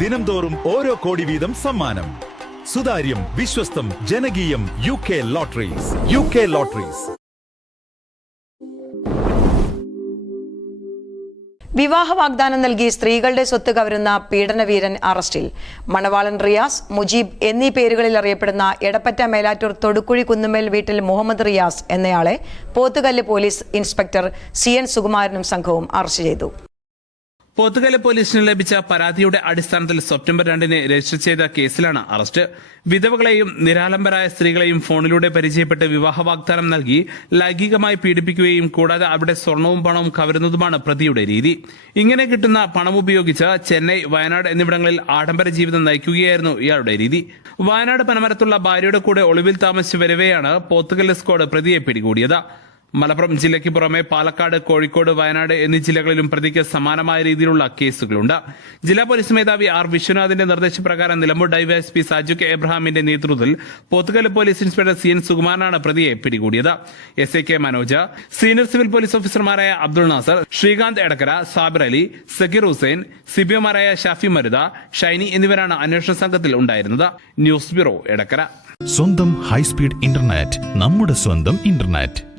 ദിനംതോറും ഓരോ കോടി വീതം സമ്മാനം. സുതാര്യം വിശ്വസ്തം ജനകീയം U K lotteries. U K lotteries. വിവാഹ വാഗ്ദാനം നൽകി സ്ത്രീകളുടെ സ്വത്ത് കവരുന്ന പീഡനവീരൻ അറസ്റ്റിൽ. മണവാളൻ റിയാസ് മുജീബ് എന്നീ പേരുകളിൽ അറിയപ്പെടുന്ന എടപ്പറ്റ മേലാറ്റൂർ തൊടുക്കുഴി കുന്നുമേൽ വീട്ടിൽ മുഹമ്മദ് റിയാസ് എന്നയാളെ Pothukallu police inspector C N സുകുമാരനും സംഘവും അറസ്റ്റ് ചെയ്തു. പോത്തുകല്ല് പോലീസിന് ലഭിച്ച പരാതിയുടെ അടിസ്ഥാനത്തിൽ സെപ്റ്റംബർ രണ്ടിന് രജിസ്റ്റർ ചെയ്ത കേസിലാണ് അറസ്റ്റ്. വിധവകളെയും നിരാലംബരായ സ്ത്രീകളെയും ഫോണിലൂടെ പരിചയപ്പെട്ട് വിവാഹ വാഗ്ദാനം നൽകി ലൈംഗികമായി പീഡിപ്പിക്കുകയും കൂടാതെ അവിടെ സ്വർണവും പണവും കവരുന്നതുമാണ് പ്രതിയുടെ രീതി. ഇങ്ങനെ കിട്ടുന്ന പണം ഉപയോഗിച്ച് ചെന്നൈ വയനാട് എന്നിവിടങ്ങളിൽ ആഡംബര ജീവിതം നയിക്കുകയായിരുന്നു ഇയാളുടെ രീതി. വയനാട് പനമരത്തുള്ള ഭാര്യയുടെ കൂടെ ഒളിവിൽ താമസിച്ചു വരവെയാണ് പോത്തുകല്ല് സ്ക്വാഡ് പ്രതിയെ പിടികൂടിയത്. മലപ്പുറം ജില്ലയ്ക്ക് പുറമെ പാലക്കാട് കോഴിക്കോട് വയനാട് എന്നീ ജില്ലകളിലും പ്രതിക്ക് സമാനമായ രീതിയിലുള്ള കേസുകളുണ്ട്. ജില്ലാ പോലീസ് മേധാവി ആർ വിശ്വനാഥിന്റെ നിർദ്ദേശപ്രകാരം നിലമ്പൂർ ഡൈവൈഎസ്പി സാജു കെ എബ്രഹാമിന്റെ നേതൃത്വത്തിൽ Pothukallu police inspector C N സുകുമാരനാണ് പ്രതിയെ പിടികൂടിയത്. S A K Manoj senior civil police ഓഫീസർമാരായ അബ്ദുൾ നാസർ ശ്രീകാന്ത് എടക്കര സാബിർ അലി സക്കീർ ഹുസൈൻ സിബിഒമാരായ ഷാഫി മരുത ഷൈനി എന്നിവരാണ് അന്വേഷണ സംഘത്തിൽ ഉണ്ടായിരുന്നത്. News bureau Edakkara. സ്വന്തം ഹൈസ്പീഡ് ഇന്റർനെറ്റ് നമ്മുടെ സ്വന്തം ഇന്റർനെറ്റ്.